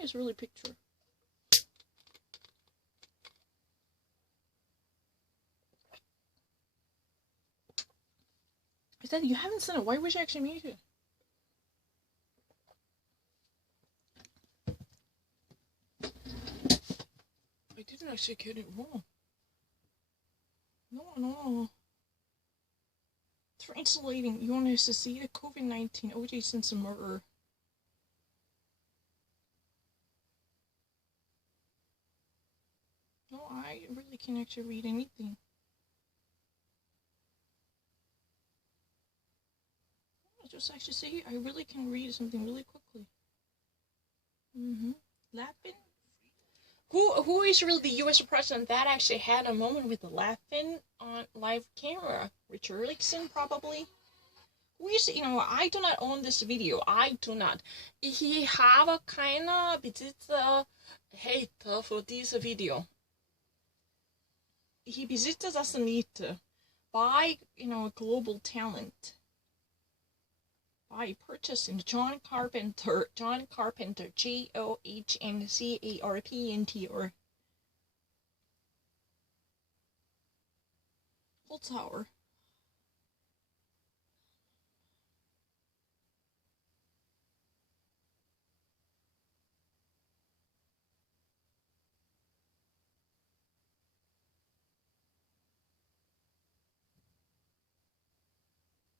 think it's really picture. I said you haven't seen it. Why was you actually muted? I didn't actually get it wrong. No. Translating. You want us to see the COVID-19 O.J. Simpson murder. No, I really can't actually read anything. I just actually say I really can read something really quickly. Laughing? Who is really the U.S. president that actually had a moment with laughing on live camera? Richard Nixon, probably. Who is, I do not own this video. I do not. He have a kind of hate for this video. He besitter das nicht by, global talent. By purchasing John Carpenter, John Carpenter, Holzhauer.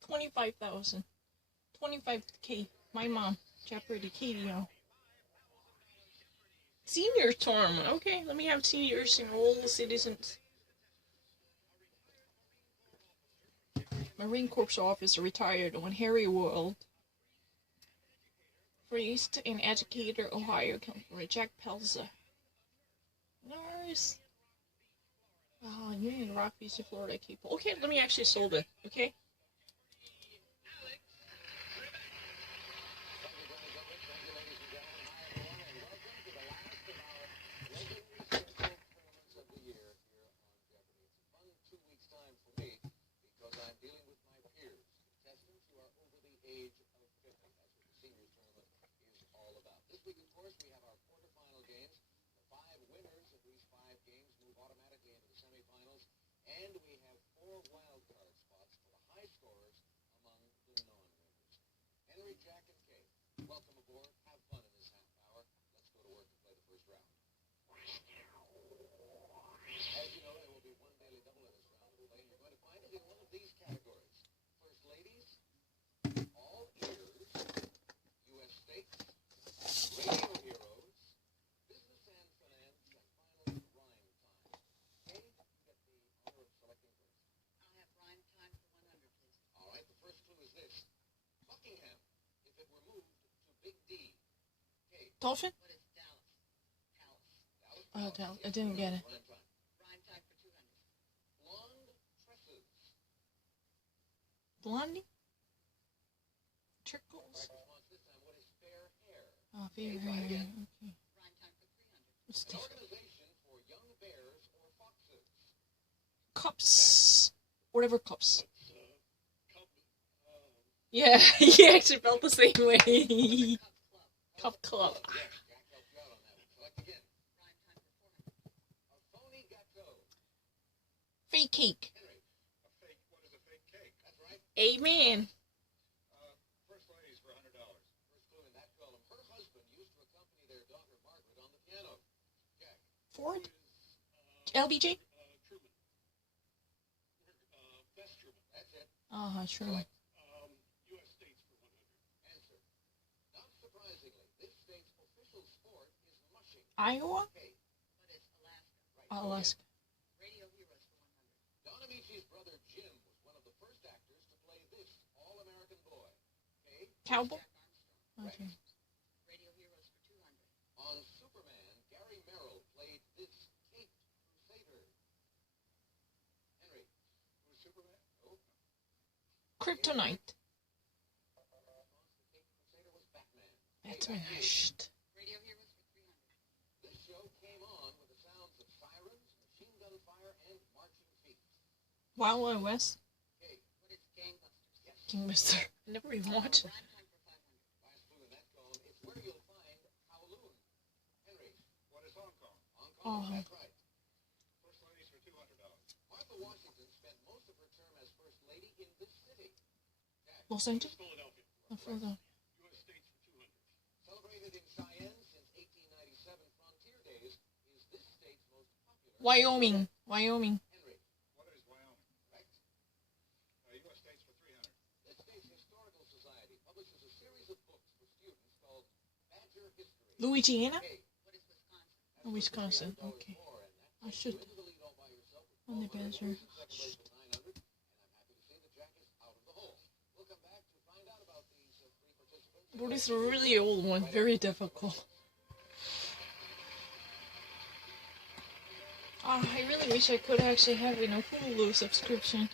$25,000. 25K. My mom. Jeopardy. KDO. Senior term. Okay, let me have seniors and all the citizens. Marine Corps officer retired when Harry World. Priest and educator, Ohio, California. Jack Pelza. Nurse. Union Rock, BC, Florida, Cape. Okay, let me actually solve it. Okay. Dolphin? Oh, I didn't get it. Blondie? Trickles? Oh, fair hair. Okay. What's the cups? Whatever cups. Yeah, he actually felt the same way. Cup Club. Fake cake. Amen. First ladies for $100. First clue in that column. Her husband used to accompany their daughter Margaret on the piano. Jack. Ford? LBJ? Truman. Best Truman. That's it. Truman. U.S. states for 100. Answer. Not surprisingly, this state's official sport is mushing. Iowa? Okay. But it's Alaska. Right. Alaska. Radio Heroes for 100. Don Amici's brother Jim was one of the first actors to play this all-American boy. Okay. Cowboy? Jack Okay. Radio Heroes for 200. On Superman, Gary Merrill played this Caped Crusader. Henry, who's Superman? Oh. Kryptonite. The Caped Crusader was Batman. Batman. Radio Heroes for 300. This show came on with the sounds of sirens, machine gun fire, and marching feet. Wild Wild West. Okay. What is Gangbusters? Yes. Kingmaster. I never even watched it. Prime time for 500. Last clue in that column. It's where you'll find Kowloon. Oh. That's right. First ladies for $200. Martha Washington spent most of her term as first lady in this city. Los Angeles? Philadelphia. Philadelphia. U.S. States for 200. Celebrated in Cheyenne since 1897 Frontier Days, is this state's most popular. Wyoming. Wyoming. Henry. What is Wyoming? Correct. U.S. States for 300. This state's historical society publishes a series of books for students called Badger History. Louisiana? Hey, What is Wisconsin? Oh, Wisconsin. Okay. I should. On the Badger. But this is a really old one. Very difficult. I really wish I could actually have a Hulu subscription.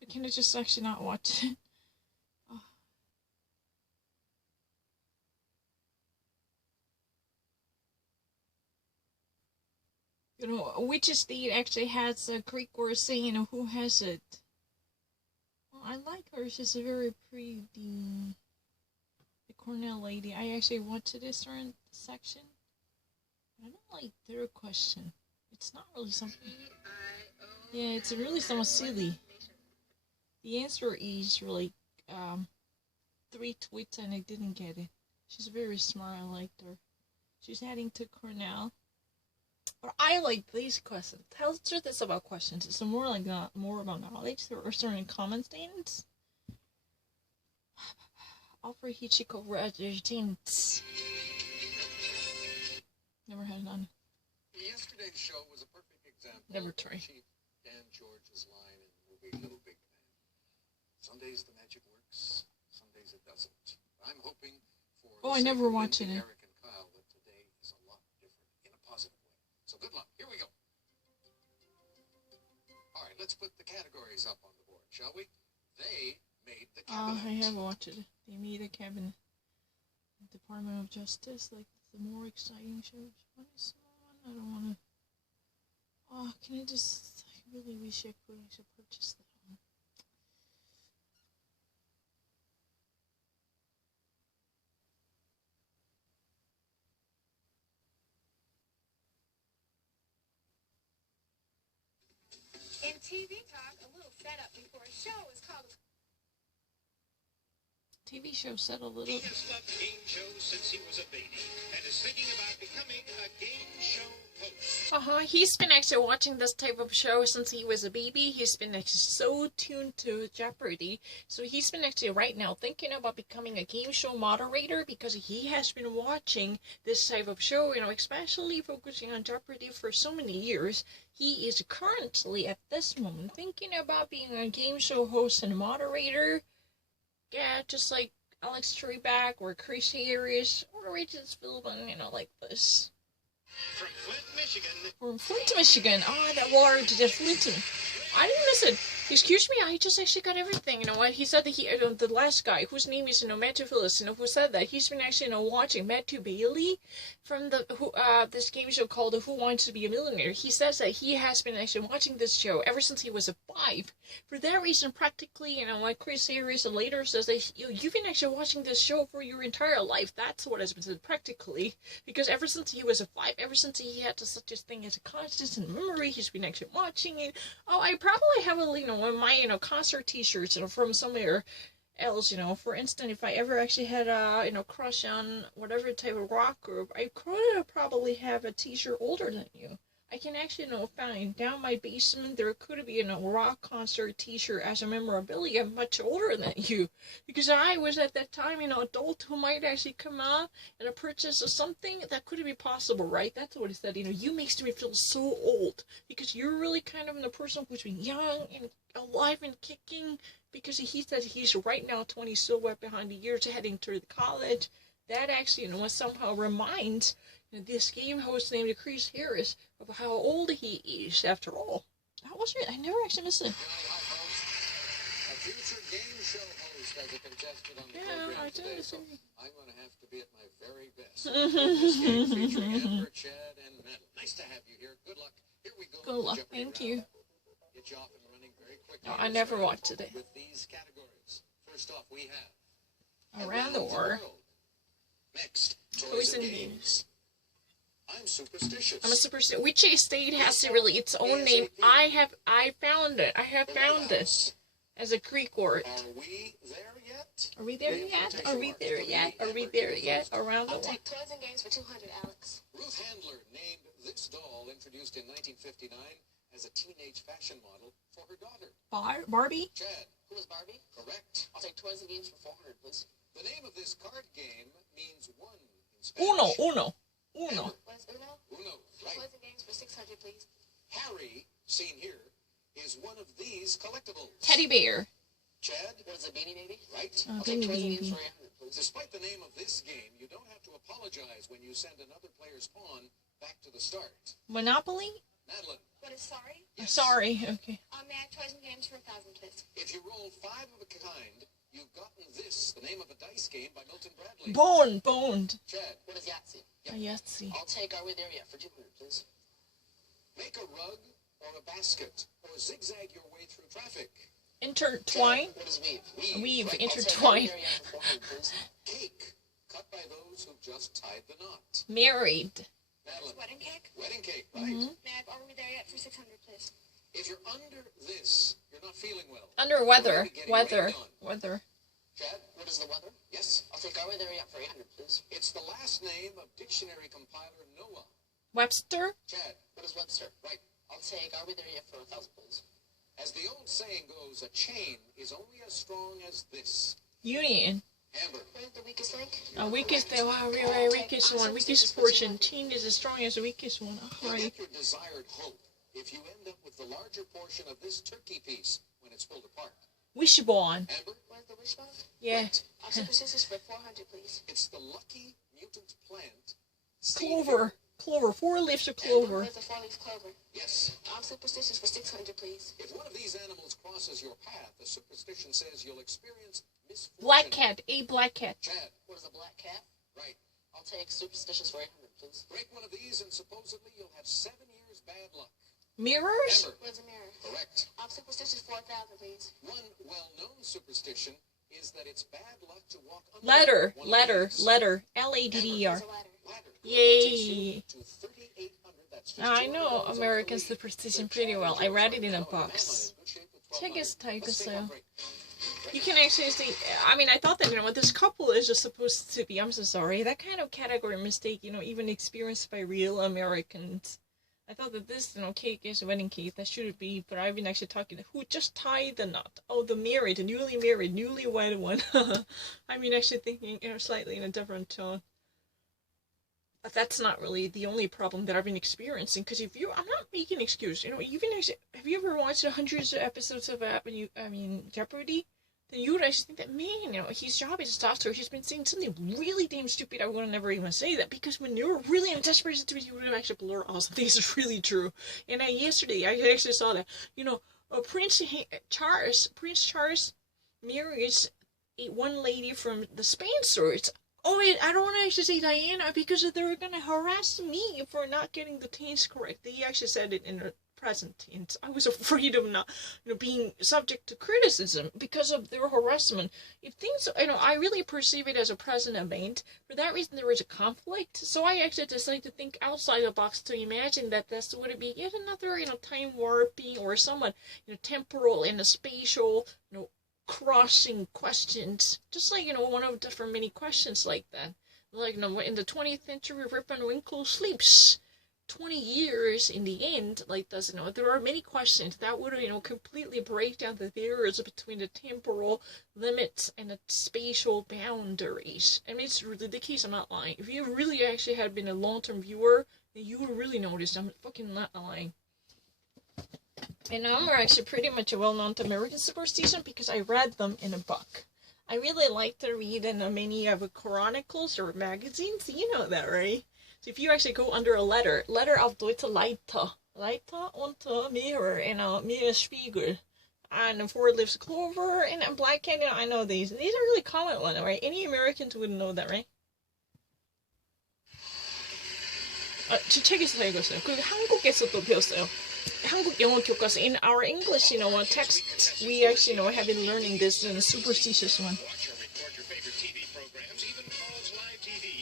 But can I just actually not watch it? Which state actually has a Greek word saying, who has it? Well, I like her. She's a very pretty. The Cornell lady. I actually went to this certain section. I don't like their question. It's not really something. Yeah, it's really somewhat silly. The answer is really 3 tweets and I didn't get it. She's very smart. I liked her. She's heading to Cornell. But I like these questions. Tell us this about questions. It's more like more about knowledge. There are certain common statements. Offer Hichiko Rajins. Never had none. Yesterday's show was a perfect example. Never try. Chief Dan George's line in the movie Little Big Man. Some days the magic works, some days it doesn't. I'm hoping for. Oh, I never watched it. Eric and Kyle that today is a lot different in a positive way. So good luck. Here we go. All right, let's put the categories up on the board, shall we? They made the cabinet. I have watched it. They made a cabinet. Department of Justice, like the more exciting shows. What is one? I don't want to. Can I just? I really wish I could actually purchase that one. In TV talk, a little setup before a show is called TV show said a little. He has loved game shows since he was a baby and is thinking about becoming a game show host. He's been actually watching this type of show since he was a baby. He's been actually so tuned to Jeopardy. So he's been actually right now thinking about becoming a game show moderator because he has been watching this type of show, especially focusing on Jeopardy for so many years. He is currently, at this moment, thinking about being a game show host and moderator. Yeah, just like Alex Trebek or Chris Harris or Regis Philbin, like this. From Flint, Michigan. From Flint, Michigan. That water just Flint. I didn't miss it. Excuse me, I just actually got everything. You know what? He said that the last guy, whose name is, Matthew Phillips, who said that he's been actually, watching Matthew Bailey from this game show called Who Wants to Be a Millionaire. He says that he has been actually watching this show ever since he was 5. For that reason, practically, like Chris Harris later says that you've been actually watching this show for your entire life. That's what has been said practically. Because ever since he was 5, ever since he had such a thing as a constant memory, he's been actually watching it. Oh, I probably have one of my, concert t-shirts, from somewhere else, for instance, if I ever actually had a, crush on whatever type of rock group, I could probably have a t-shirt older than you. I can actually, find down my basement, there could be, a rock concert t-shirt as a memorabilia much older than you, because I was at that time, adult who might actually come out and purchase something that couldn't be possible, right? That's what he said, you makes me feel so old, because you're really kind of the person who's been young and alive and kicking, because he said he's right now 20, still wet behind the years, heading to college. That actually, somehow reminds this game host named Chris Harris of how old he is, after all. That was it. I never actually missed it. A future game show host as a contestant on the program today, so I'm going to have to be at my very best. This game featuring Amber, Chad, and Madeline. Nice to have you here. Good luck. Here we go. Good luck. Thank you. Get you off and running very quickly. No, I never watched it. With these categories. other stuff we have. Around the world. Next, Toys and games. I'm superstitious. I'm a superstitious. Witchy State has really its own name. I found it. I have found this as a Greek word. Are we there yet? Are we there yet? Are we there yet? Are we there yet? Around the I'll world. take toys and games for 200, Alex. Ruth Handler named this doll, introduced in 1959, as a teenage fashion model for her daughter. Barbie? Chad. Who is Barbie? Correct. I'll take toys and games for 400, please. The name of this card game means one in Spanish. Uno. What is Uno? Uno, right. Toys and games for 600, please. Harry, seen here, is one of these collectibles. Teddy bear. Chad. What is a Beanie Baby? Right. Oh, I'll take Beanie toys and Baby. games for 800, please. Despite the name of this game, you don't have to apologize when you send another player's pawn back to the start. Monopoly? Madeline. What is sorry? I'm sorry. Okay. May I have toys and games for 1,000, please? If you roll 5 of a kind, you've gotten this, the name of a dice game by Milton Bradley. Boned. Chad. What is Yahtzee? Yahtzee. I'll take Are We There Yet for 200, please. Make a rug or a basket, or zigzag your way through traffic. Intertwine. What is Weave? Weave. Right. Intertwine. I'll take Are We There Yet for 400, please. Cake, cut by those who've just tied the knot. Married. Madeline. Wedding cake? Wedding cake, right? May I have Are We There Yet for 600, please? If you're under this, you're not feeling well. Under weather. Getting Weather. rained on. Weather. Chad. What is the weather? Yes. I'll take Are We There Yet for 800, please. It's the last name of dictionary compiler Noah. Webster. Chad. What is Webster? Right. I'll take Are We There Yet for 1,000, please. As the old saying goes, a chain is only as strong as this. Union. Amber. What is the weakest link? Weakest one. Weakest portion. Chain is as strong as the weakest one. You'll Alright. get your desired hope if you end up with the larger portion of this turkey piece when it's pulled apart. Wishbone. Amber. What is the wishbone? Yeah. Right. I'll superstitious for 400, please. It's the lucky mutant plant. Clover. Clover. 4 leaves of clover. What is the 4-leaf clover? Yes. I'm superstitious for 600, please. If one of these animals crosses your path, the superstition says you'll experience misfortune. Black cat. A black cat. Chad. What is a black cat? Right. I'll take superstitious for 800, please. Break one of these and supposedly you'll have 7 years bad luck. Mirrors? Amber. What is a mirror? Correct. I'm superstitious for 1,000, please. One well-known superstition is that it's bad luck to walk under Letter. one of Letter. these. Letter. Ladder. What is a ladder? Ladder. Yay. Takes you to 3,800. That's just I know $200 off American the lead. superstition The pretty well. I read it in a challenge box. is in good shape with Check his 1,200. tiger Let's take sale. our break. You can actually see, I mean, I thought that, this couple is just supposed to be, I'm so sorry, that kind of category mistake, even experienced by real Americans. I thought that this, cake is a wedding cake, that should be, but I've been actually talking to who just tied the knot. Oh, the newly married, newlywed one. I mean, actually thinking, slightly in a different tone. But that's not really the only problem that I've been experiencing, because I'm not making an excuse, even actually, have you ever watched the hundreds of episodes of, Jeopardy? Then you would actually think that, man, his job is a doctor, he's been saying something really damn stupid, I would never even say that, because when you're really in desperate situation, you would actually blur all some things is really true. And yesterday, I actually saw that, Prince Charles marries one lady from the Spencer. Oh wait, I don't want to actually say Diana, because they're going to harass me for not getting the tense correct. He actually said it in a present tense. I was afraid of not, being subject to criticism because of their harassment. If things, I really perceive it as a present event. For that reason, there was a conflict. So I actually decided to think outside the box to imagine that this would be yet another, time warping or somewhat, temporal and spatial, crossing questions, just like, one of different many questions like that. Like, in the 20th century, Rip Van Winkle sleeps 20 years in the end, like, there are many questions that would, completely break down the barriers between the temporal limits and the spatial boundaries. I mean, it's really the case, I'm not lying. If you really actually had been a long-term viewer, then you would really notice I'm fucking not lying. And I'm actually pretty much a well-known to American superstition because I read them in a book. I really like to read in many of the chronicles or magazines. You know that, right? So if you actually go under a letter of Deutsche Leiter und Mirror and Mir Spiegel, and 4 leaves clover and a black cat. I know these. These are really common ones, right? Any Americans would know that, right? 저 책에서 읽었어요. 그 한국에서도 배웠어요. 한국 영어 교과서 in our English, text. We actually, have been learning this in a superstitious one.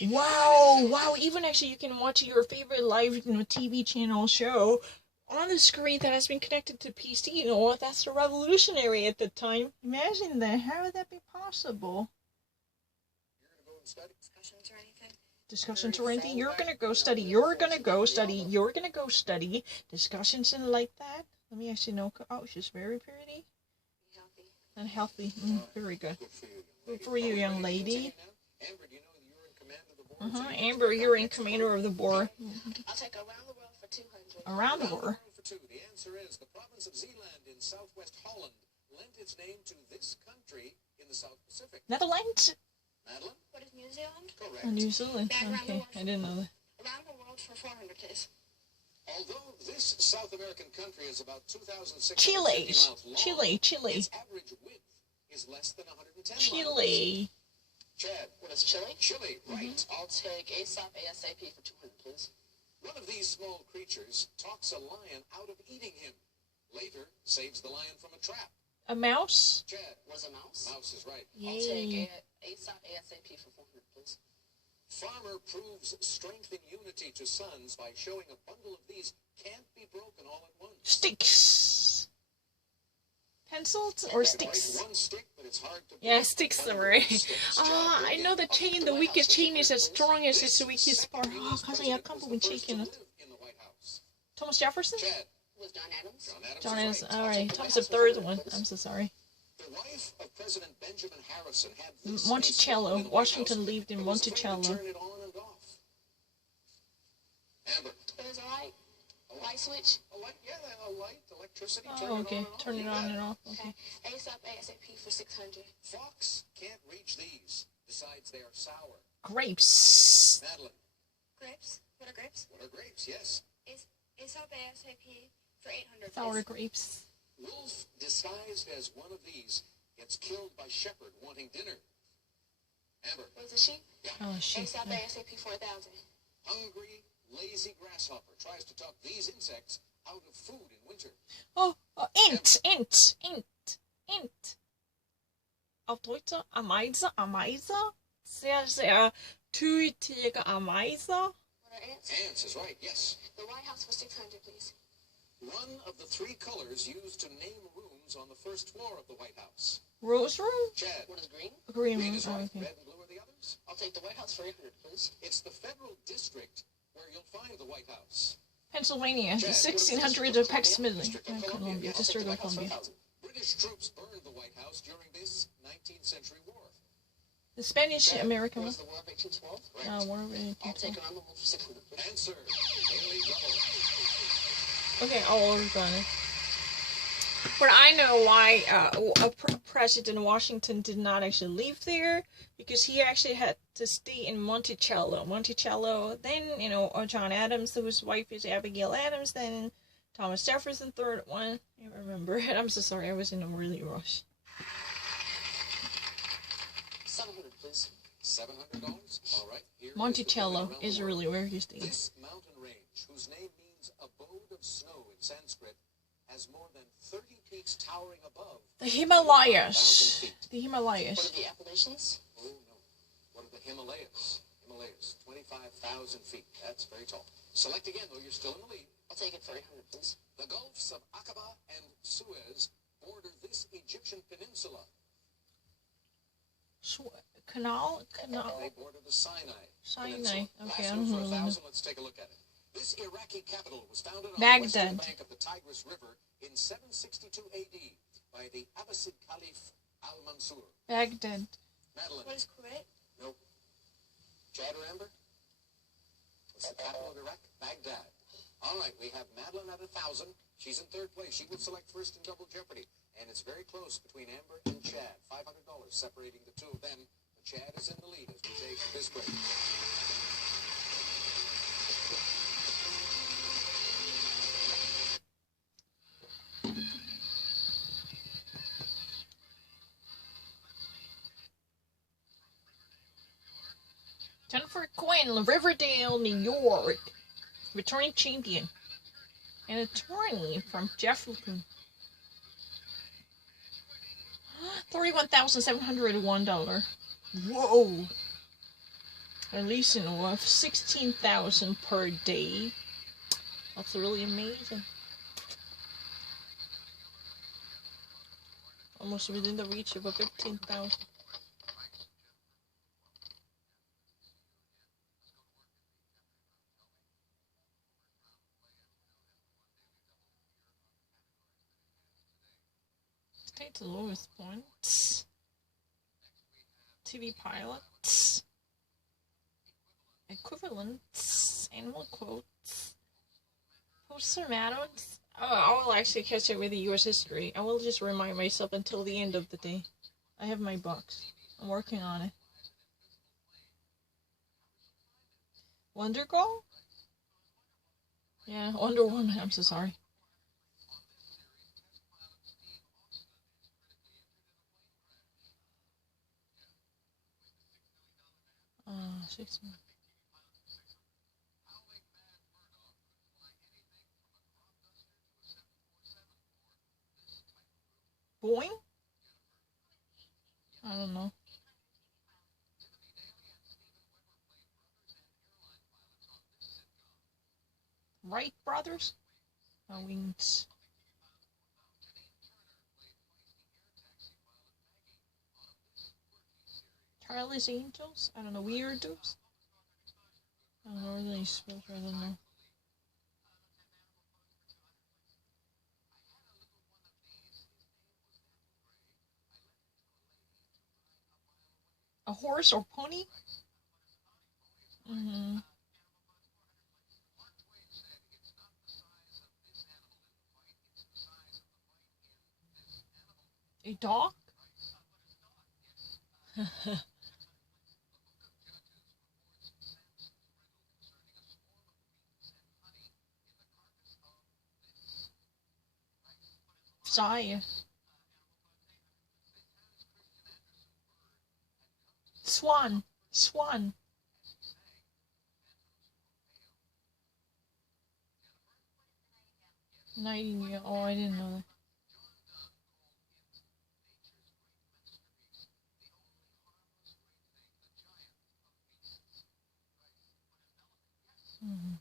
Wow! Even actually, you can watch your favorite live, TV channel show on the screen that has been connected to PC. That's revolutionary at the time. Imagine that. How would that be possible? Discussions or anything? You're gonna go study. You're gonna go study. You're gonna go study. Discussions and like that. Let me actually know. Oh, she's very pretty. And healthy. Very good. Good for you, young lady. Amber, you're in commander of the board. I'll take around the world for 200. Around the world. The answer is the province of Zeeland in southwest Holland lent its name to this country in the South Pacific. Netherlands? Madeline? What is New Zealand? Correct. Oh, New Zealand. Okay, I didn't know that. Around the world for 400, please. Although this South American country is about 2,650 Chile. miles long, Chile. its average width is less than 110 miles. Chile. Chad. What is Chile? Chile, right. I'll take ASAP ASAP for 200, please. One of these small creatures talks a lion out of eating him. Later, saves the lion from a trap. A mouse? Chad. Was a mouse? Mouse is right. I'll take Yay. ASAP ASAP for 400, please. Farmer proves strength and unity to sons by showing a bundle of these can't be broken all at once. Sticks. Pencils or sticks? One stick, but it's hard to Yeah, sticks are right. I know the chain, the weakest chain is as strong as its weakest part. 가서 약한 부분 chain. Thomas Jefferson? Chad. Was John Adams? John Adams. Alright, Thomas the third one. I'm so sorry. The wife of President Benjamin Harrison had this Monticello. in the White Washington House, lived in but was afraid to Monticello. turn it on and off. Amber. There's a light. A light switch. A light, yeah, a light, electricity. Oh, okay. Turn it on and off. Okay. ASAP ASAP for 600. Fox can't reach these. Besides, they are sour. Grapes. Madeline. Grapes? What are grapes? What are grapes? Yes. ASAP ASAP for 800, Sour please. grapes. Wolf, disguised as one of these, gets killed by shepherd wanting dinner. Amber. Was a sheep? Oh, shit. ASAP ASAP for 1,000. Hungry, lazy grasshopper tries to talk these insects out of food in winter. Oh, int. Auf Deutsch, Ameise. Sehr, sehr tüchtige Ameise. What are ants? Ants is right, yes. The White House for 600, please. One of the three colors used to name rooms on the first floor of the White House. Rose room? Chad. What is green? Green Green room. is Oh, right. okay. Red and blue are the others. I'll take the White House for 800, please. It's the federal district where you'll find the White House. Pennsylvania, the Chad. 1600s of Pax Midland. District of Columbia, Yes, District I'll of take the White Columbia. House for 1,000. British troops burned the White House during this 19th century war. The Spanish-American Was one. the War of 1812? Correct. War of I'll take 1812. around the world for 600, please. Answer. Daily Double. Okay, all done it. But I know why President Washington did not actually live there, because he actually had to stay in Monticello. Then, John Adams, whose wife is Abigail Adams, then Thomas Jefferson, third one. I remember it. I'm so sorry, I was in a really rush. 700, please. $700. All right. Here Monticello is is the really where he's staying. This mountain range, whose name means abode of snow in Sanskrit, has more than 30 peaks towering above. The Himalayas. 1,000 feet. The What Himalayas. are the Appalachians? Oh, no. What are the Himalayas? 25,000 feet. That's very tall. Select again, though. You're still in the lead. I'll take it for 800, please. The Gulfs of Aqaba and Suez border this Egyptian peninsula. Canal? They border the Sinai. Sinai. Peninsula. Okay, Last I one don't for know. 1,000. Let's take a look at it. This Iraqi capital was founded on the Baghdad. western bank of the Tigris River in 762 AD by the Abbasid Caliph Al-Mansur. Baghdad. Madeline. What is Kuwait? Nope. Chad or Amber? What's the capital of Iraq? Baghdad. All right, we have Madeline at 1,000. She's in third place. She will select first in double jeopardy. And it's very close between Amber and Chad. $500 separating the two of them. But Chad is in the lead as we take this break. Jennifer Quinn, Riverdale, New York. Returning champion. An attorney from Jeffrey. $31,701. Whoa! At least in worth $16,000 per day. That's really amazing. Almost within the reach of a 15,000. State's lowest points. TV pilots. Equivalents. Animal quotes. Poster madams. Oh, I will actually catch up with the U.S. history. I will just remind myself until the end of the day. I have my box. I'm working on it. Wonder Girl? Yeah, Wonder Woman. I'm so sorry. 6 months. Boing? I don't know. Wright brothers? Wings. Charlie's Angels? I don't know. Weirdos? I don't know where they spelled. I don't know. A horse or pony? Mm-hmm. A dog? Sigh. Swan. Swan. Nightingale. Oh, I didn't know that. Mm-hmm.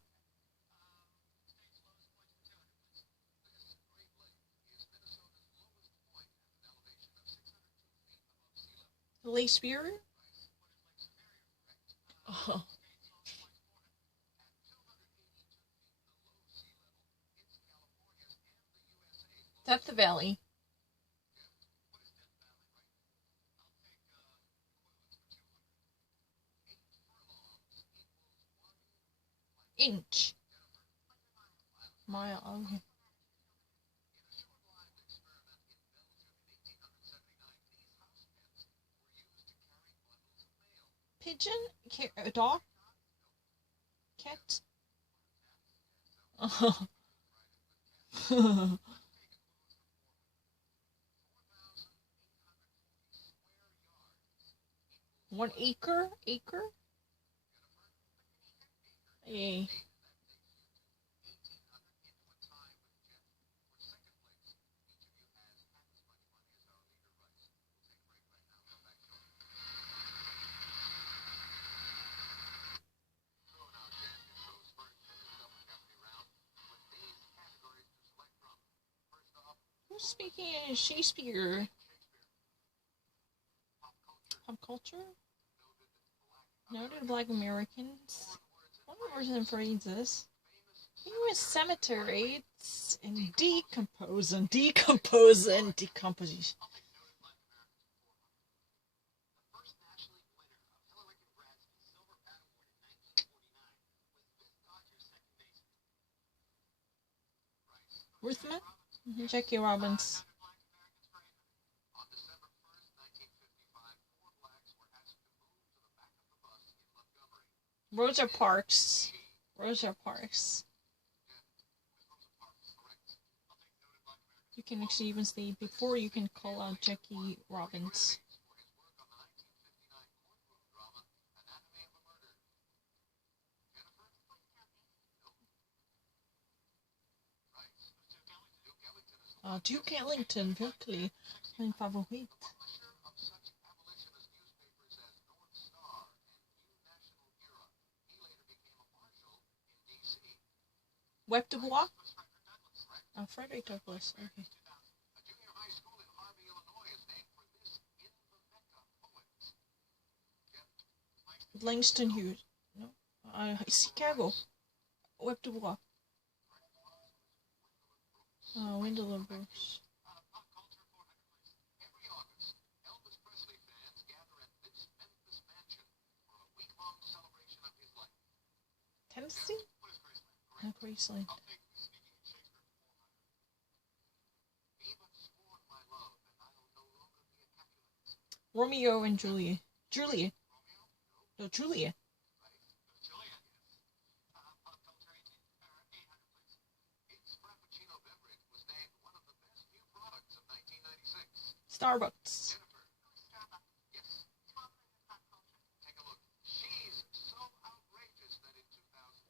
Lake Superior? Oh. Death Valley. Inch. Mile. Okay. Pigeon? A dog? Cat? Oh. 1 acre? Acre? Yay. Who's speaking in Shakespeare? Pop culture? Noted Black Americans. One person reads this. Famous cemeteries and decomposing. Decomposition. Ruthman? Jackie Robbins. Rosa Parks. Rosa Parks. You can actually even say before you can call out Jackie Robbins. Duke Ellington, wirklich mein Favorit. Webb du Bois? Frederick Douglass, okay. Langston Hughes, no? Chicago, Webb du Bois. Wendell Bruce. Tennessee? Graceland. Romeo and Juliet. Juliet. No, Juliet. Starbucks.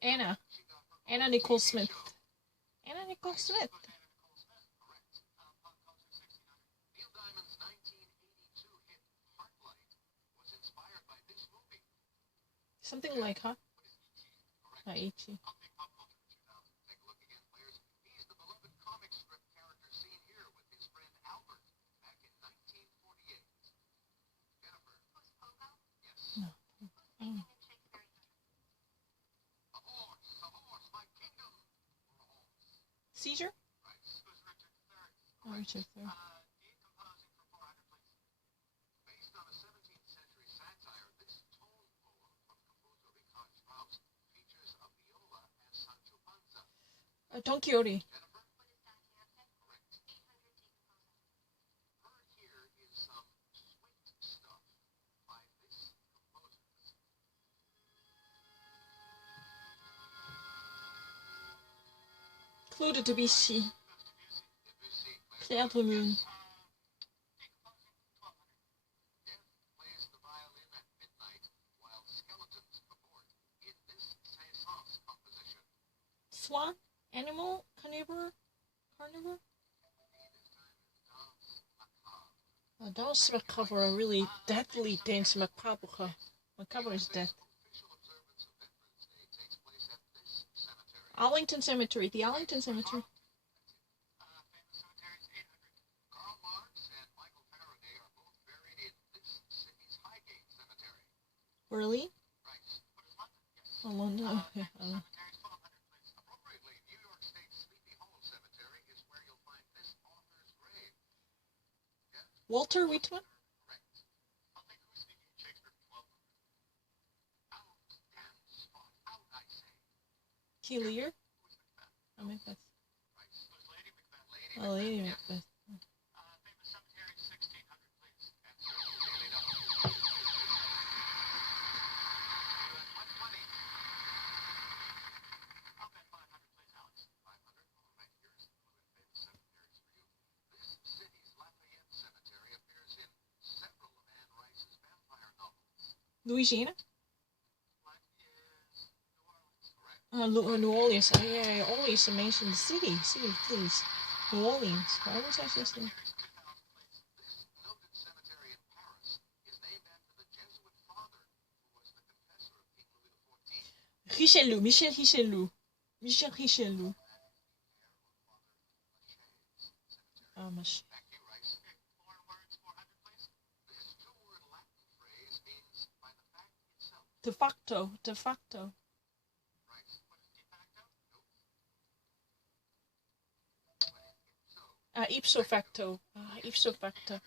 Anna Nicole Smith. Anna Nicole Smith. Something like, huh? E.T. Seizure? Oh, Richard III. Don Quixote. Claude Debussy. Claire de Lune. Swan? Animal? Carnivore? Danse macabre, a really deadly dance macabre. Macabre is death. Arlington Cemetery. The Arlington Cemetery. Really? Oh, London. Okay. Walter Whitman? King Lear? Oh, Macbeth. Oh, Lady Macbeth. Louisiana? New Orleans. Oh, yeah, I always mention the city. City, please. New Orleans. Why was I just saying? Richelieu. Michel Richelieu. Oh, Michel. De facto. Ipso facto.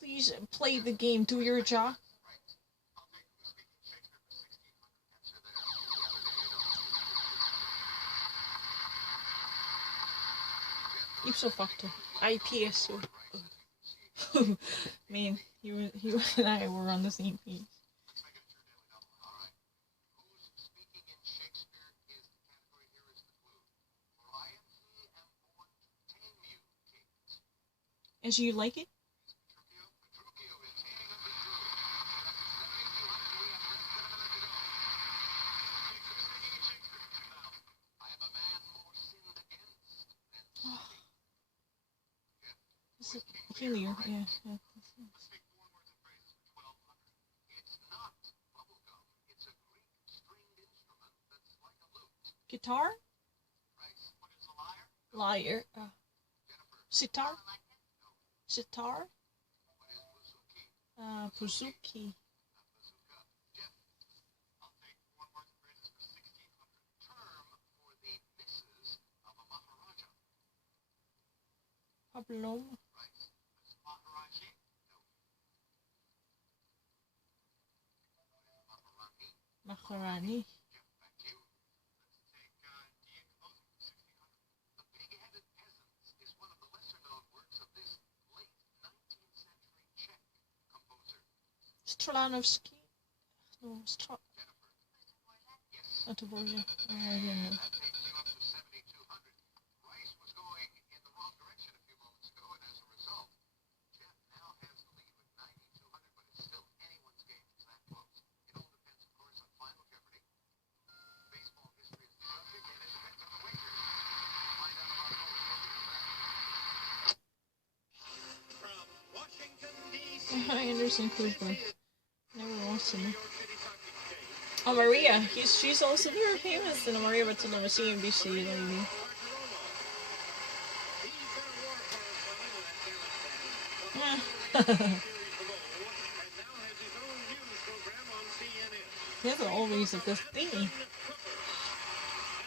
Please play the game. Do your job. Ipso facto. IPSO. Man, you and I were on the same page. As you like it? Peculiar, yeah. Guitar? Lyre. Sitar? Sitar? Buzuki. Pablum. Maharani. Stranovsky. No, not Dvorak. I don't know. Anderson Cooper. Never watched him. Oh, Maria. She's also very famous in Maria Bartolome, CNBC lady. He has always a good thing.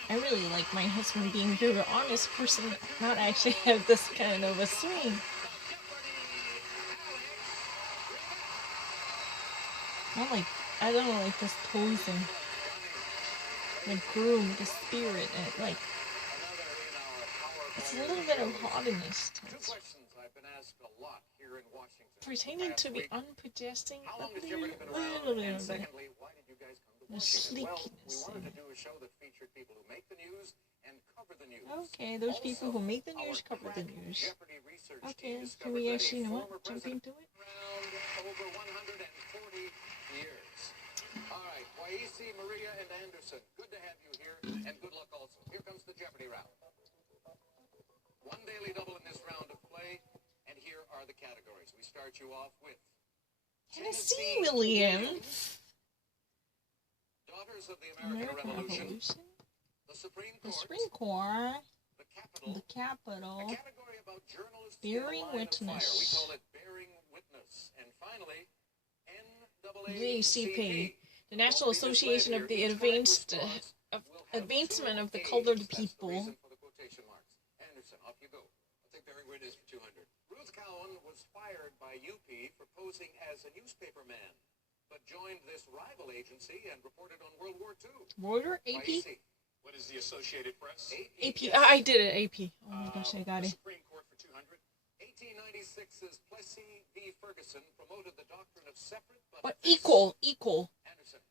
I really like my husband being a very honest person, not actually have this kind of a swing. I don't like this posing. Like groom the spirit and like it's a little bit of haughtiness. Pretending to be unpossessing, a little bit of it. The sleekness. Okay, those people who make the news cover the news. Okay, can we actually know what? Jump into it? Over 140 years. All right, Waisi, Maria, and Anderson. Good to have you here, and good luck also. Here comes the Jeopardy round. One daily double in this round of play, and here are the categories. We start you off with Tennessee Williams. Daughters of the American Revolution. The Supreme Court. The Capitol. A category about journalists bearing witness. We call it bearing witness. And finally, NAACP, the National Association of the Advancement of the Colored People. Anderson, off you go. I'll take bearing witness for 200. Ruth Cowan was fired by UP for posing as a newspaper man, but joined this rival agency and reported on World War II. Reuters? AP? What is the Associated Press? AP. I did it, AP. Oh my gosh, I got it. Supreme Court for 200. 1896's Plessy v. Ferguson promoted the doctrine of separate but equal. Anderson,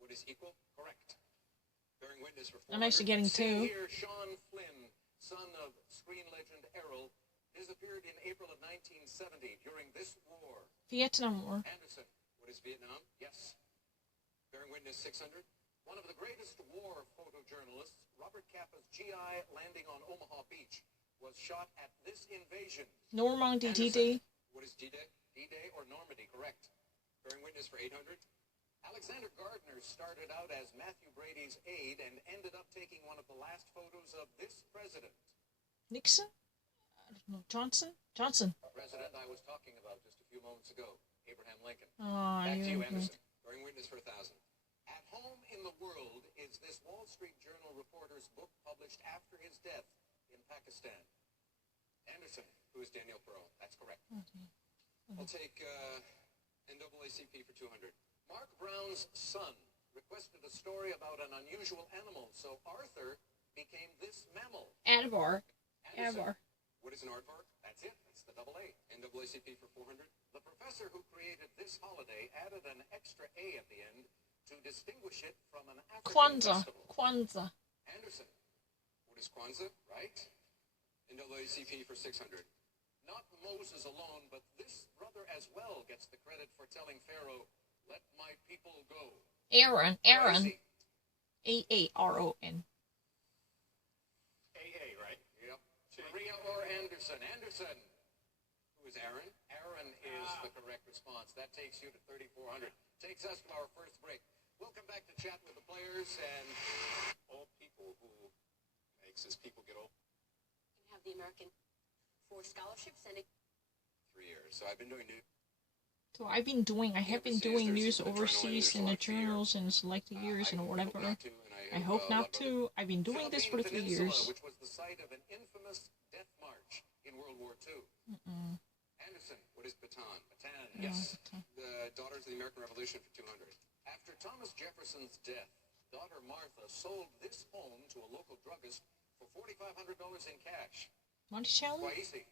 what is equal? Correct. Bearing witness for 400. I'm actually getting two. Here, Sean Flynn, son of screen legend Errol, disappeared in April of 1970 during this war. Vietnam War. Anderson, what is Vietnam? Yes. Bearing witness 600. One of the greatest war photojournalists, Robert Capa's GI landing on Omaha Beach, was shot at this invasion. Normandy D-Day. What is D-Day? D-Day or Normandy, correct. Bearing witness for 800. Alexander Gardner started out as Matthew Brady's aide and ended up taking one of the last photos of this president. Nixon? I don't know. Johnson? Johnson. President I was talking about just a few moments ago, Abraham Lincoln. Oh, back to you, Anderson. Bearing witness for 1,000. At Home in the World is this Wall Street Journal reporter's book published after his death in Pakistan. Anderson, who is Daniel Perot. That's correct. Okay. I'll take NAACP for 200. Mark Brown's son requested a story about an unusual animal, so Arthur became this mammal. Aardvark. Anderson, what is an aardvark? That's it. That's the double A. NAACP for 400. The professor who created this holiday added an extra A at the end to distinguish it from an African festival. Kwanzaa. Anderson, what is Kwanzaa? Right. NAACP for 600. Not Moses alone, but this brother as well gets the credit for telling Pharaoh, "Let my people go." Aaron. Aaron. A-A-R-O-N. A-A, right? Yep. Maria or Anderson? Anderson. Who is Aaron. Aaron is the correct response. That takes you to 3,400. Takes us to our first break. We'll come back to chat with the players and all people who makes as people get old. You can have the American for scholarships and 3 years. So I've been doing new. So I have been doing news overseas in the journals and selected years and whatever. I hope not to. I've been doing this for 3 years. Which was the site of an infamous death march in World War II. Anderson, what is Bataan? Bataan, yes. The Daughters of the American Revolution for 200. After Thomas Jefferson's death, daughter Martha sold this home to a local druggist for $4,500 in cash. Monticello? Quaisi.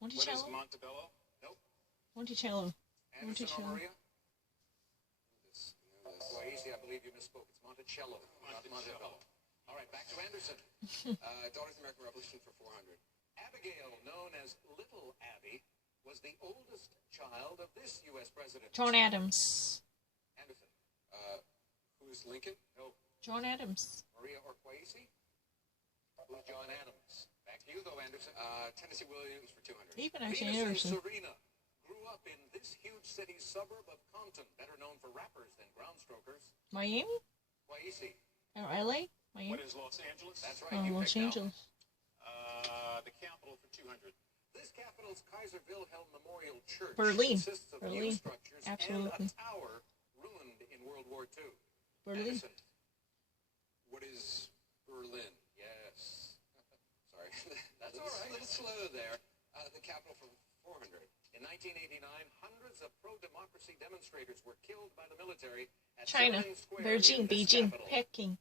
Monticello? Montebello? Nope. Monticello. Anderson or Maria? Quaisi, I believe you misspoke. It's Monticello, not Montebello. All right, back to Anderson. Daughters of the American Revolution for 400. Abigail, known as Little Abby, was the oldest child of this U.S. president. John Adams. Anderson. Who's Lincoln? No. John Adams. Maria or Quaisi? Who's John Adams? Back to you, though, Anderson. Tennessee Williams for 200. Even actually Venus Anderson. and Serena grew up in this huge city suburb of Compton, better known for rappers than groundstrokers. Miami? Quaisi. Or LA? Miami? What is Los Angeles? That's right. Oh, You Los picked Angeles. The capital for 200. This capital's Kaiser Wilhelm Memorial Church Berlin. consists of Berlin. new structures Absolutely. and a tower ruined in World War II. Berlin. Anderson, what is Berlin? Yes. Sorry. That's all right. A little slow there. The capital for 400. In 1989, hundreds of pro-democracy demonstrators were killed by the military at China. Tiananmen Square Beijing. in this Beijing. capital. Peking.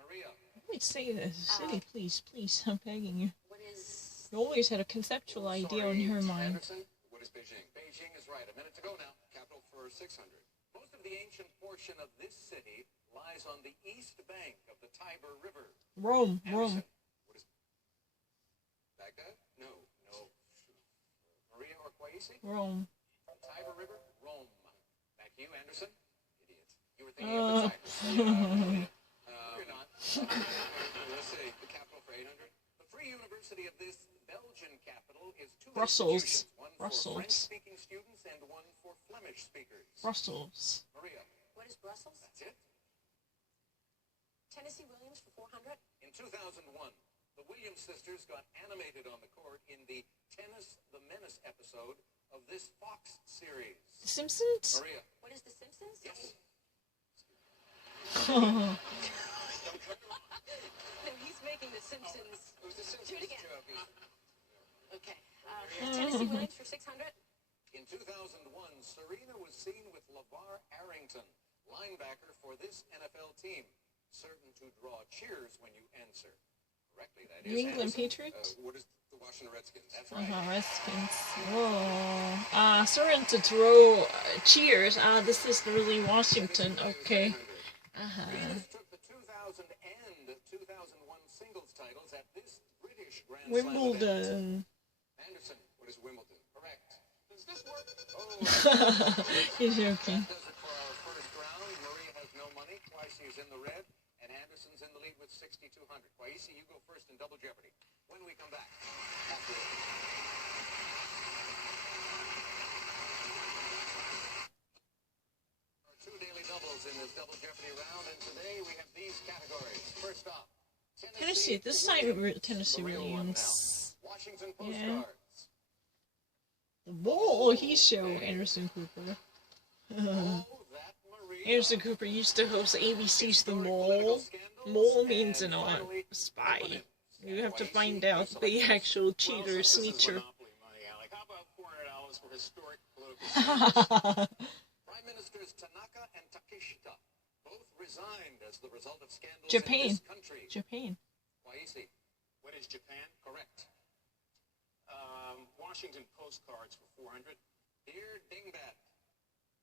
Maria. Wait, say this. City, please, please. I'm begging you. what is You always had a conceptual idea in her mind. Anderson, what is Beijing? Beijing is right. A minute to go now. Capital for 600. Most of the ancient portion of this city lies on the east bank of the Tiber River. Rome. Anderson, Rome. what is Baghdad? No. Maria or Quaisi? Rome. Tiber River? Rome. Back to you, Anderson. Idiot. You were thinking of the Tiber. You're not. Let's see. The capital for 800. The Free University of this Belgian capital is two Brussels. institutions, one Brussels. for French-speaking students and one for Flemish speakers. Brussels. Maria, what is Brussels? that's it. Tennessee Williams for 400. In 2001, the Williams sisters got animated on the court in the Tennis the Menace episode of this Fox series. The Simpsons? Maria, What is The Simpsons? yes. He's making The Simpsons. It was the Simpsons Do it again. joke. Okay. Tennessee Williams for 600. In 2001, Serena was seen with LeVar Arrington, linebacker for this NFL team, certain to draw cheers when you answer correctly. That is New England Anderson. Patriots? What is the Washington Redskins? That's right. Redskins. Whoa. Certain to throw cheers. This is really Washington. Okay. Venus took the 2000 and 2001 singles titles at this British Grand Slam event. Wimbledon. Anderson, what is Wimbledon? Correct. Does this work? Oh, He's joking. that does it for our first round. Maria has no money. Quaisi is in the red, and Anderson's in the lead with 6,200. Quaisi, you go first in Double Jeopardy. When we come back. After this. Our two daily doubles in this Double Jeopardy round, and today we have these categories. First off, Tennessee. This is not Tennessee The real one Williams. now. Washington Yeah. postcards. The Mole. He show Anderson Cooper. Oh, that Maria. Anderson Cooper used to host ABC's The Mole. Mole means an spy. You have to find out the actual cheater, snitcher. How about $400 for historic political Prime Ministers Tanaka and Takeshita both resigned as the result of scandals Japan. in this country. Japan. Quaisi. What is Japan? Correct. Washington postcards for 400. Dear Dingbat,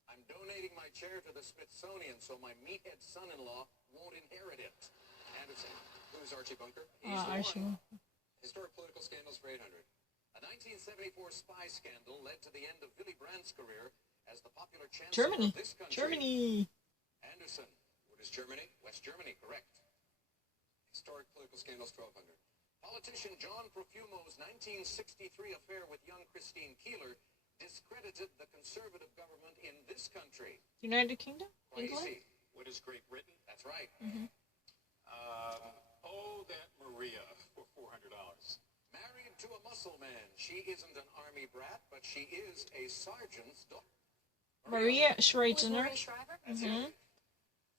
I'm donating my chair to the Smithsonian so my meathead son-in-law won't inherit it. Anderson. Who's Archie Bunker? He's the Archie. one. Historic political scandals for 800. A 1974 spy scandal led to the end of Willy Brandt's career as the popular chancellor Germany. of this country. Germany. Anderson. What is Germany? West Germany, correct. Historic political scandals, 1200. Politician John Profumo's 1963 affair with young Christine Keeler discredited the conservative government in this country. United Kingdom? Quite England? easy. What is Great Britain? That's right. Oh, that Maria for $400. Married to a muscle man. She isn't an army brat, but she is a sergeant's daughter. Maria Who's Schwarzenegger. Maria Shriver? That's it.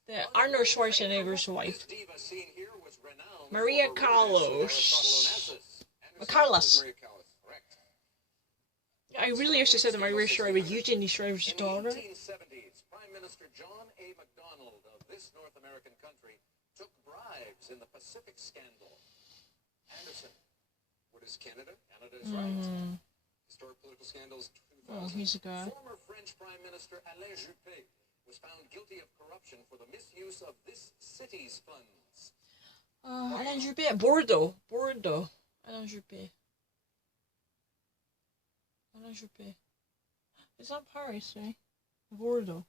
The Arnold Schwarzenegger's wife. This diva seen here was renowned Maria for her romance with Callas. Aristotle Onassis. Callas. Maria Callas, correct. I really actually said that Maria Shriver, Eugenie Shriver's In the daughter. 1870s, Prime Minister John A. Macdonald of this North American country took bribes in the Pacific scandal. Anderson. What is Canada? Canada is right. Historic political scandals 2000. Oh, he's a guy. Former French Prime Minister Alain Juppé was found guilty of corruption for the misuse of this city's funds. Alain Juppé. Bordeaux. Alain Juppé. Alain Juppé. It's not Paris, eh? Bordeaux.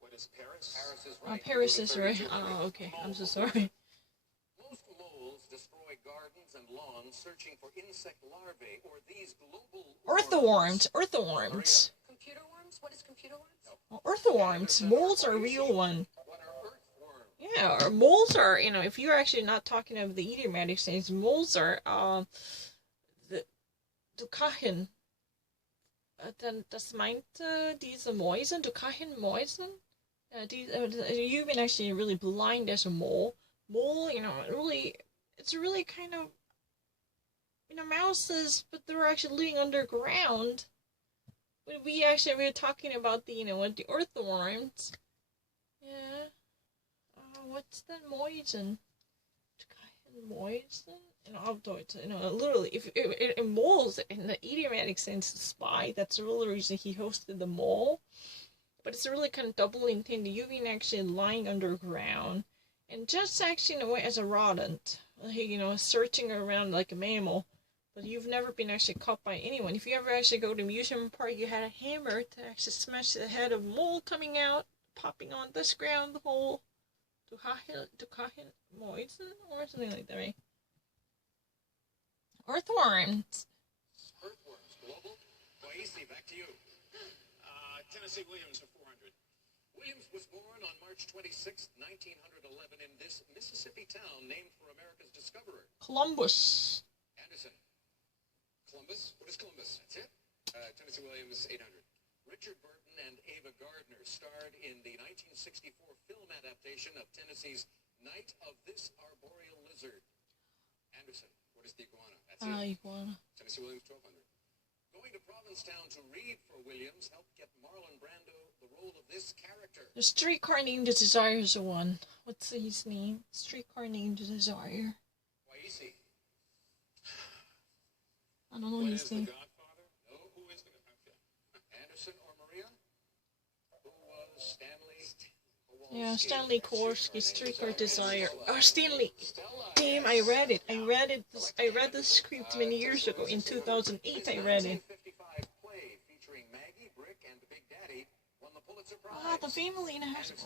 What is Paris? Paris is right. Paris is right. Oh, okay. I'm so sorry. Most moles destroy gardens and lawns searching for insect larvae or these global Earthworms. Computer worms? What is computer worms? Well, earthworms. Moles are a real one. What are earthworms? Yeah, or moles are, if you're actually not talking about the idiomatic sense, moles are, du kann, das meint, diese Mäuse, du kann Mäusen, you've been actually really blind as a mole. Mole, it's really kind of, mouses, but they're actually living underground. But we're talking about the earthworms. Yeah. What's the Mäusen? Mäusen? Literally, if moles, in the idiomatic sense, spy, that's the real reason he hosted the mole. But it's a really kind of double intent. You've been actually lying underground, and just actually, in a way, as a rodent, searching around like a mammal. But you've never been actually caught by anyone. If you ever actually go to amusement park, you had a hammer to actually smash the head of a mole coming out, popping on this ground hole. Du kann Mäusen or something like that, right? Earthworms. Earthworms, global. Boise, back to you. Tennessee Williams for $400. Williams was born on March 26, 1911 in this Mississippi town named for America's discoverer. Columbus. Anderson. Columbus? What is Columbus? That's it? Tennessee Williams, 800. Richard Burton and Ava Gardner starred in the 1964 film adaptation of Tennessee's Night of This Arboreal Lizard. Anderson. What is the iguana? That's it. Iguana. Tennessee Williams, 1200. Going to Provincetown to read for Williams helped get Marlon Brando the role of this character. The streetcar named Desire is the one. What's his name? Streetcar named Desire. Waisi. I don't know What his is the name. Godfather? No, who is the Godfather? Anderson or Maria? Who was Stanley? Yeah, Stanley Korsky, Streetcar Desire. Oh, Stanley. Stella. Damn, I read it. I read the script many years ago. In 2008, I read it. 1955 play featuring Maggie, Brick, and Big Daddy won the Pulitzer Prize. Ah, the family in a house. Who's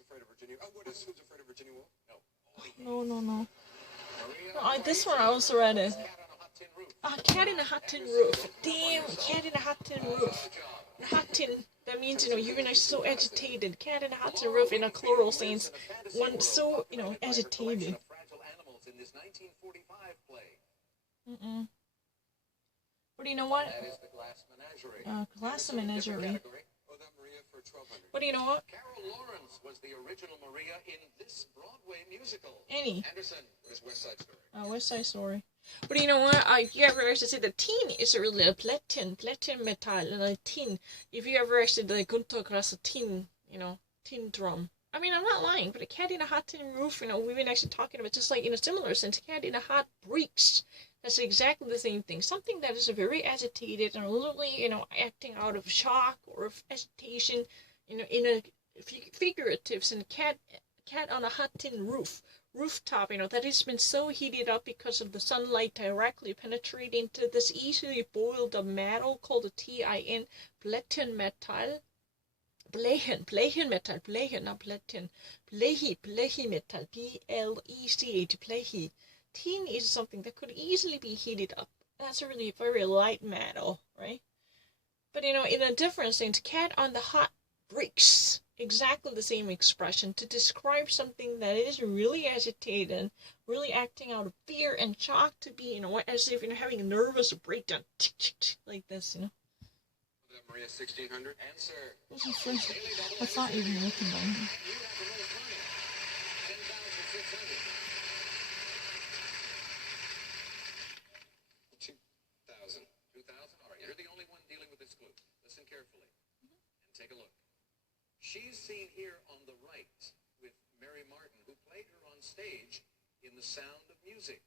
Afraid of Virginia? Oh, what is Who's Afraid of Virginia Woolf? No. No. Maria. This one I also read it. Cat on a Hot Tin Roof. Cat in a Hot Tin Roof. Damn, Cat in a Hot Tin Roof. Hot tin. That means, you've been so agitated. Cat in a hot tin roof in a plural sense. One so, agitated. Fragile animals in this 1945 play. But you know what? That is the Glass Menagerie. Glass Menagerie. Category. Oh, that Maria for 1200. But you know what? Carol Lawrence was the original Maria in this Broadway musical. Annie. Anderson, what is West Side Story? West Side Story. But you know what? You ever actually say the tin is really a platin metal, like tin. If you ever actually like Gunter Grass a tin, tin drum. I mean, I'm not lying, but a cat in a hot tin roof, we've been actually talking about just like in a similar sense, a cat in a hot breach. That's exactly the same thing. Something that is very agitated and literally, acting out of shock or of agitation, in a figurative sense, cat on a hot tin rooftop, that has been so heated up because of the sunlight directly penetrating into this easily boiled up metal called a tin, platin metal. Blechen metal, not platin. Blechi metal, Plech, Blechi. tin is something that could easily be heated up. That's a really very light metal, right? But you know, in a different sense, cat on the hot bricks, exactly the same expression to describe something that is really agitated, really acting out of fear and shock, to be, you know, as if you're having a nervous breakdown, like this, you know. Maria 1600. Answer. This is first. That's not even written by me. 2,000. 2,000? All right, you're the only one dealing with this clue. Listen carefully and take a look. She's seen here on the right with Mary Martin, who played her on stage in The Sound of Music.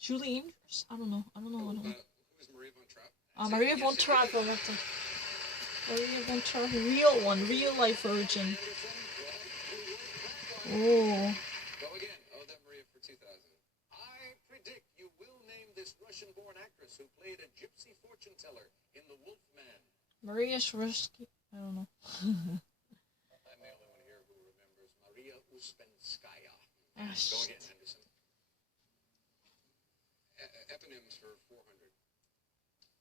Julie Andrews? I don't know. Who's Maria von Trapp? Maria von Trapp. Maria von Trapp, real one, real life virgin. Oh. Go again. Oh, that Maria for 2,000. I predict you will name this Russian-born actress who played a gypsy fortune teller in The Wolf Man. Maria Shversky. I don't know. I'm the only one here who remembers Maria Uspenskaya. Go again, Anderson. Eponyms for 400.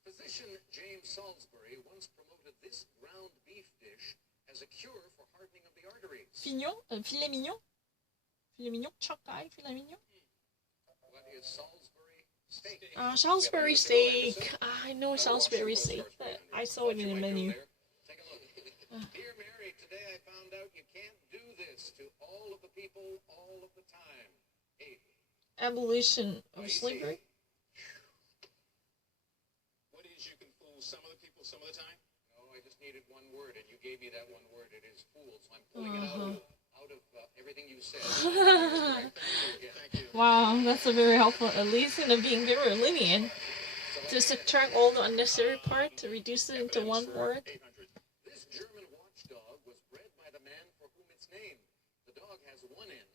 Physician James Salisbury once promoted this ground beef dish as a cure for hardening of the arteries. Filet mignon? Filet mignon? Chokai? Filet mignon? What is Salisbury steak? Salisbury steak. I know Salisbury steak. I saw it in the menu. Take a look. Dear Mary, today I found out you can't do this to all of the people all of the time. Hey. Abolition of slavery? What is you can fool some of the people some of the time? No, I just needed one word, and you gave me that one word. It is fool, so I'm pulling it out of everything you said. Thank you. Wow, that's a very helpful, at least in being very lenient. To subtract all the unnecessary part, to reduce it into one word. This German watchdog was bred by the man for whom it's named. The dog has one end